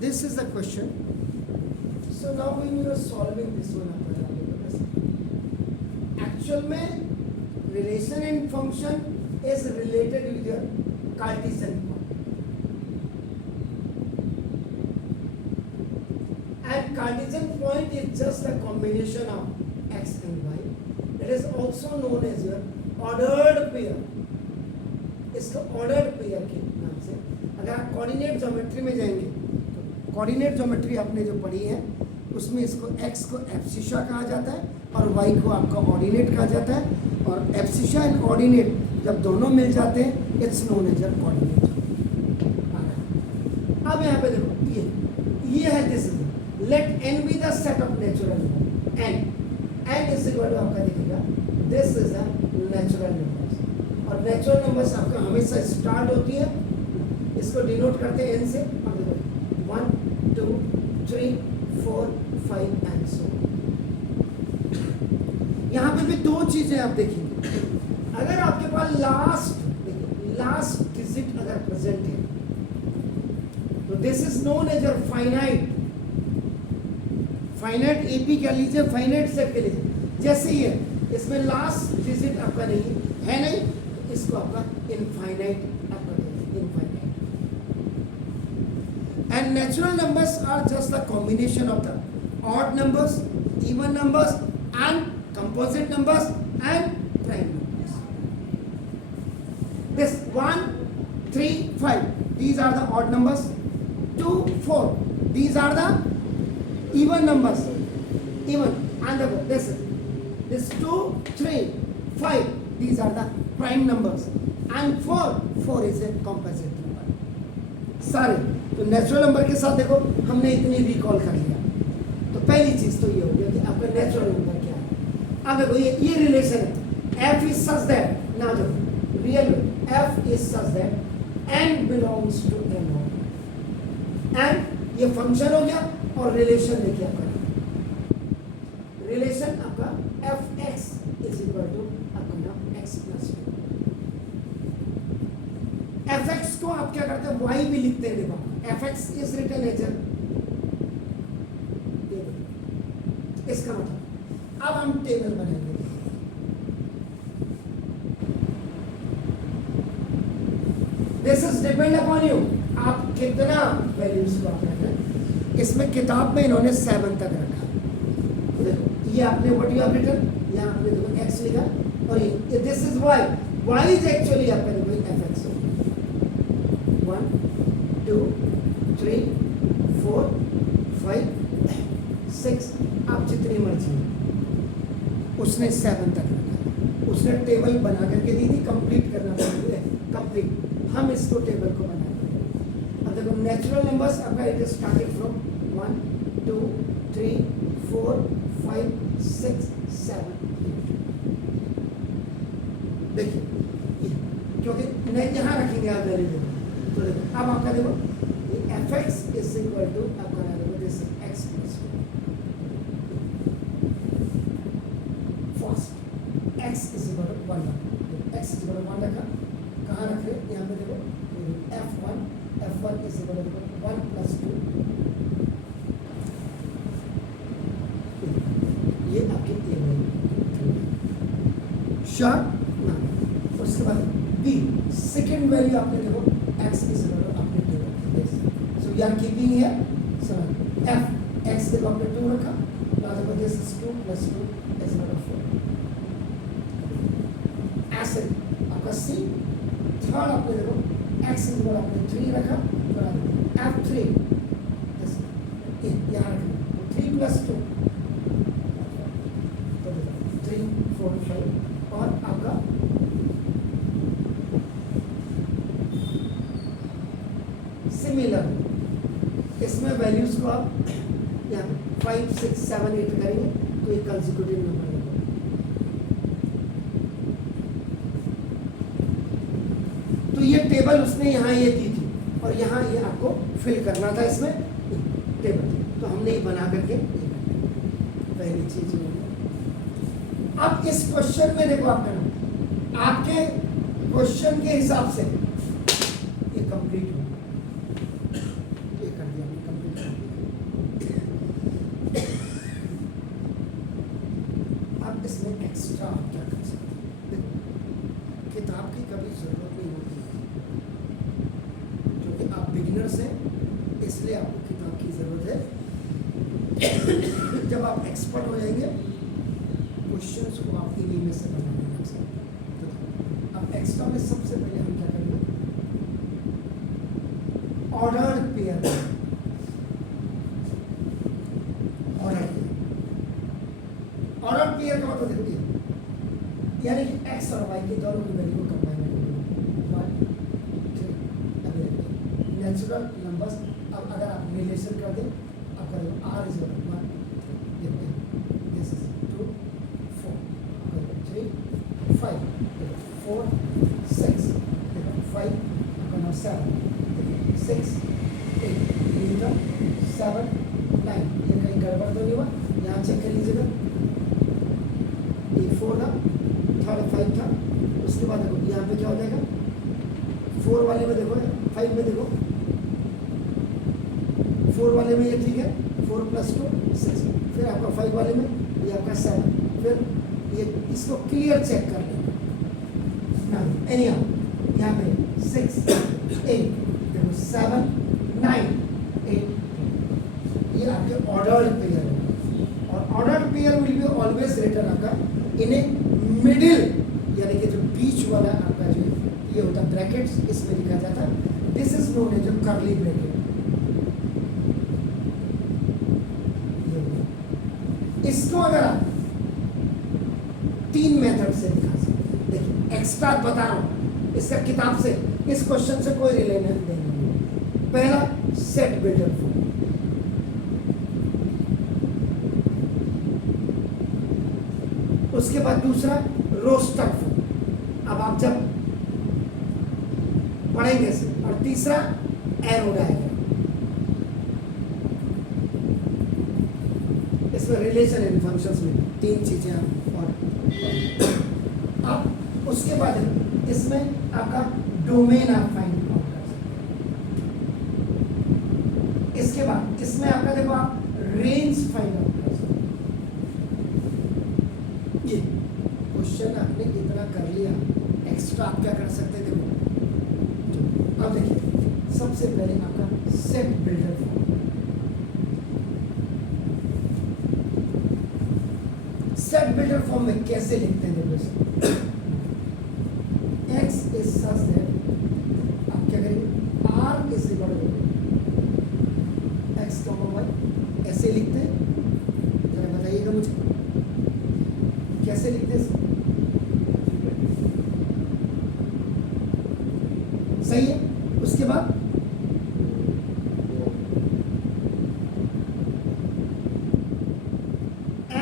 this is the question. So now when you are solving this one, actual में relation and function is related with your Cartesian point, and Cartesian point is just a combination of x and y. It is also known as your ordered pair. इसको ordered pair के नाम से, अगर आप coordinate geometry में जाएंगे तो coordinate geometry आपने जो पढ़ी है उसमें इसको x को एब्सिशा कहा जाता है और y को आपका ऑर्डिनेट कहा जाता है, और एब्सिशा एंड ऑर्डिनेट जब दोनों मिल जाते हैं it's known as a coordinate. अब यहाँ पे देखो ये है this is let n be the set of natural number, n is equal to आपका देखिएगा this is a natural numbers, और नेचुरल नंबर्स आपका हमेशा स्टार्ट होती है, इसको डिनोट करते हैं n से। अब देखो 1 2 3 4 5 एंड सो। यहाँ पे भी दो चीजें आप देखेंगे, अगर आपके पास लास्ट डिजिट अगर प्रेजेंट है तो this is known as your finite AP कह लीजिए, फाइनाइट सेट कह लीजिए। जैसे ये इसमें लास्ट डिजिट आपका नहीं है नहीं, तो इसको आपका इनफाइनाइट आपका infinite. And natural numbers are just the combination of the odd numbers, even numbers and composite numbers and prime numbers. This 1 3 5 these are the odd numbers, 2 4 these are the even numbers, even, and this 2 3 5 these are the prime numbers, and 4 is a composite number सारे। तो natural number के साथ देखो हमने इतनी recall कर लिया, तो पहली चीज तो ये हो गया कि आपका नेचुरल नंबर क्या है। अब देखो ये रिलेशन है, f is such that, now जो real f is such that n belongs to n, and ये फंक्शन हो गया, और रिलेशन देखिए आपका रिलेशन आपका fx is equal to आपका नाम x plus 2। fx को आप क्या करते हैं y भी लिखते हैं, देखो fx is written as इसका मतलब। अब हम टेबल बनाएंगे, this is depend upon you, आप कितना वैल्यूज को आप रखें। इसमें किताब में इन्होंने 7 तक रखा, देखो ये आपने व्हाट यू हैव रिटन, यहाँ आपने देखो x लिखा, और ये this is y is actually आपका देखो fx 1 2 3 4 5 6, आप जितनी मर्जी उसने 7 तक रखा, उसने टेबल बना करके दी थी, कंप्लीट करना पड़ेगा कंप्लीट। हम इसको टेबल को बनाएंगे। अब देखो नेचुरल नंबर्स आपका इट इज स्टार्टिंग फ्रॉम 1 2 3 4 5 6 7 8। देखिए क्योंकि नहीं यहाँ रखेंगे आप वैल्यू, तो देखो अब आपका देखो fx इज इक्वल टू आपका देखो this x plus 2। x is equal to 1 रखा, x is equal to 1 रखा, कहाँ रख रहे हैं यहाँ पे देखो f1 is equal to 1 plus 2, ये आपकी a वैल्यू शार्प। उसके बाद b सेकेंड वैल्यू आपने देखो x is equal to आपने 2 रखा, so we are keeping here, so f x देखो आपने 2 रखा, now देखो this is 2 plus 2 is equal to 4। ऐसे आपका सी थर्ड आपने देखो x इज इक्वल आपने 3 रखा, f3 यहाँ रखना 3 plus 2 तो 3 4 5, और आपका सिमिलर इसमें वैल्यूज को आप यहाँ 5 6 7 8 करेंगे तो एक कंसेक्यूटिव नंबर। तो ये टेबल उसने यहाँ ये दी थी, और यहाँ ये आपको फिल करना था इसमें टेबल, तो हमने ये बना करके पहली चीज। अब इस क्वेश्चन में देखो आपका आपके क्वेश्चन के हिसाब से ये कंप्लीट हो, ये कर दिया कंप्लीट। एक्स्ट्रा आप क्या कर सकते हैं? देखो, किताब की कभी जरूरत नहीं होती, क्योंकि आप बिगिनर्स हैं, इसलिए आपको किताब की जरूरत है। जब आप एक्सपर्ट हो जाएंगे, क्वेश्चंस को आप इन्हीं में से बनाने लग सकते हैं। तो अब एक्स्ट्रा में सबसे पहले हम क्या करेंगे, ऑर्डर्ड पेयर। ऑर्डर्ड पेयर का मतलब देखिए, यानी कि एक्स और वाई के दोनों की वैल्यू को कंबाइन करेंगे। नेचुरल नंबर्स, अब अगर आप रिलेशन कर दें, आप करेंगे r इज 1, दिस इज 2 4, 3 5, 4 6, 5 7 6 8, 7 9, ये कहीं गड़बड़ तो नहीं हुआ? यहाँ चेक कर लीजिएगा, ये 4 था, थर्ड 5 था, उसके बाद देखो यहाँ पे क्या हो जाएगा, 4 वाले में देखो, 5 में देखो, 4 वाले में ये ठीक है, 4 + 2 6, फिर आपका 5 वाले में ये आपका 7, फिर ये इसको क्लियर चेक कर लेंगे ना। एनीहाउ यहाँ पे 6 8, देखो 7 9 8, ये आपके ऑर्डर्ड पेयर है। और ordered pair will be always written आपका इन ए मिडिल, यानी कि जो बीच वाला आपका जो ये होता है ब्रैकेट्स, इसमें लिखा जाता है, this is known as curly bracket. इसको अगर आप 3 मेथड से दिखा सकते, देखिए एक्स्ट्रा बता रहा हूं, इसका किताब से इस क्वेश्चन से कोई रिलेशन नहीं है। पहला सेट बिल्डर फॉर्म, उसके बाद दूसरा रोस्टर फॉर्म, अब आप जब पढ़ेंगे से, और तीसरा एरो डायग्राम। इसमें रिलेशन एंड फंक्शंस में 3 चीजें आप और अब उसके बाद इसमें आपका डोमेन आप फाइंड आउट कर सकते हैं। इसके बाद इसमें आपका देखो आप रेंज फाइंड आउट कर सकते हैं। ये क्वेश्चन आपने इतना कर लिया, एक्स्ट्रा आप क्या कर सकते हैं? देखो अब देखिए, सबसे पहले आपका set builder form, set builder form में कैसे लिखते हैं? देखो x इज सच दैट, आप क्या करेंगे, r is equal to x, y, ऐसे लिखते हैं। जरा बताइएगा मुझे कैसे लिखते हैं? सही है। उसके बाद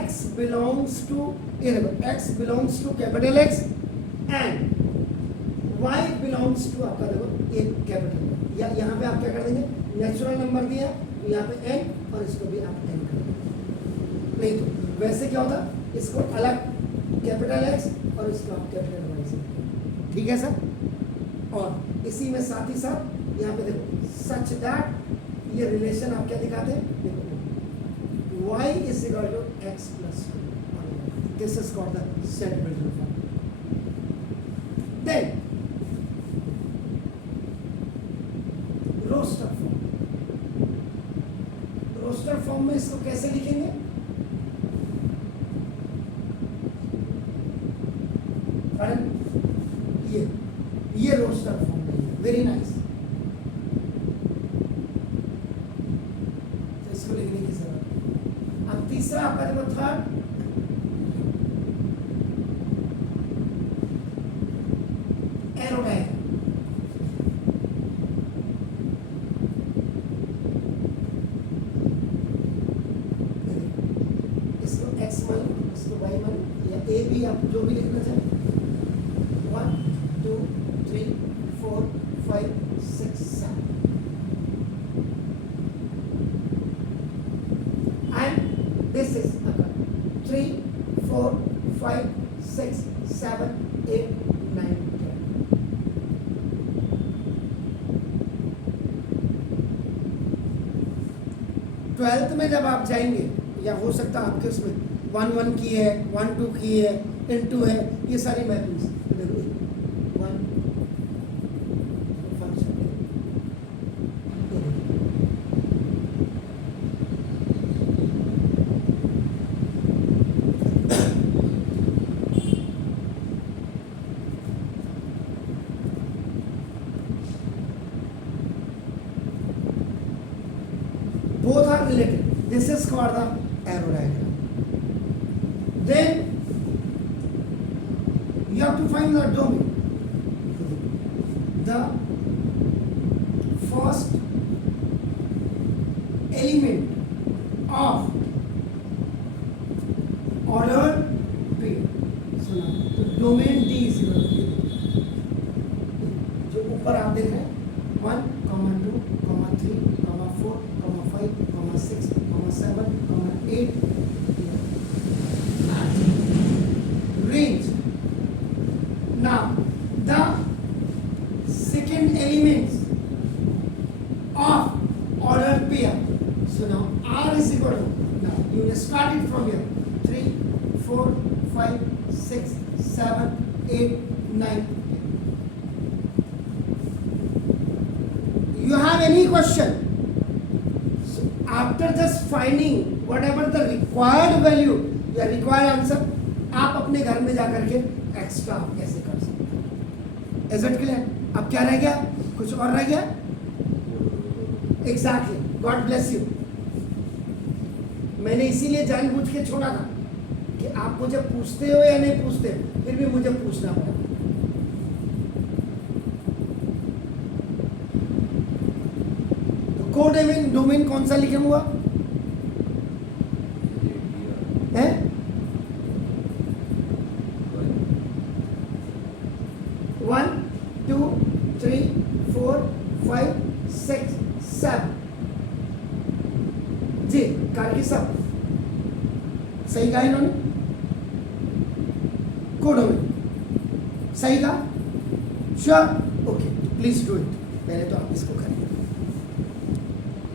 x belongs to, ये देखो x belongs to capital X and y belongs to आपका देखो एक कैपिटल, या यहाँ पे आप क्या कर देंगे, नेचुरल नंबर दिया तो यहाँ पे n, और इसको भी आप n कर देंगे। नहीं तो वैसे क्या होता, इसको अलग कैपिटल X और इसको आप कैपिटल Y से, ठीक है सर। और इसी में साथ ही साथ यहाँ पे देखो सच दैट, ये रिलेशन आप क्या दिखाते हैं, देखो y is equal to x plus 2, this is called the set builder form. Then roster form, roster form में इसको कैसे लिखेंगे? ये रोस्टर फॉर्म है, वेरी नाइस। तो इसको लिखने की जरूरत। अब तीसरा आपका देखो थर्ड, एरो डायग्राम। इसको x मान, इसको y मान, या a भी आप जो भी लिखना चाहें, 1 2 3 4 5 6 7, and this is 3 4 5 6 7 8 9 10. ट्वेल्थ में जब आप जाएंगे, या हो सकता है आपके उसमें 1 1 की है, 1 2 की है, इनटू है, ये सारी मैपिंग्स देखो, one function both are related. This is called the arrow diagram. Then you have to find the domain. The first element of ordered pair. So now the domain D is equal to जो ऊपर आप देख रहे हैं 1, 2, 3, 4, 5, 6, 7, 8 range. Now the second elements of ordered pair. So now R is equal to, now you will start it from here, 3, 4, 5, 6, 7, 8, 9. You have any question? So after just finding whatever the required value, your required answer, आप अपने घर में जाकर के extra कैसे कर सकते हैं? Is it clear? अब क्या रह गया? कुछ और रह गया? Exactly. God bless you. मैंने इसीलिए जानबूझ के छोड़ा था कि आप मुझे पूछते हो या नहीं पूछते, फिर भी मुझे पूछना पड़ा। डोमेन कौन सा लिखे हुआ है? 1, 2, 3, 4, 5, 6, 7 जी, कारगी सब सही कहा इन्होंने, कोडोमेन सही कहा, sure, okay, please do it. पहले तो आप इसको करें।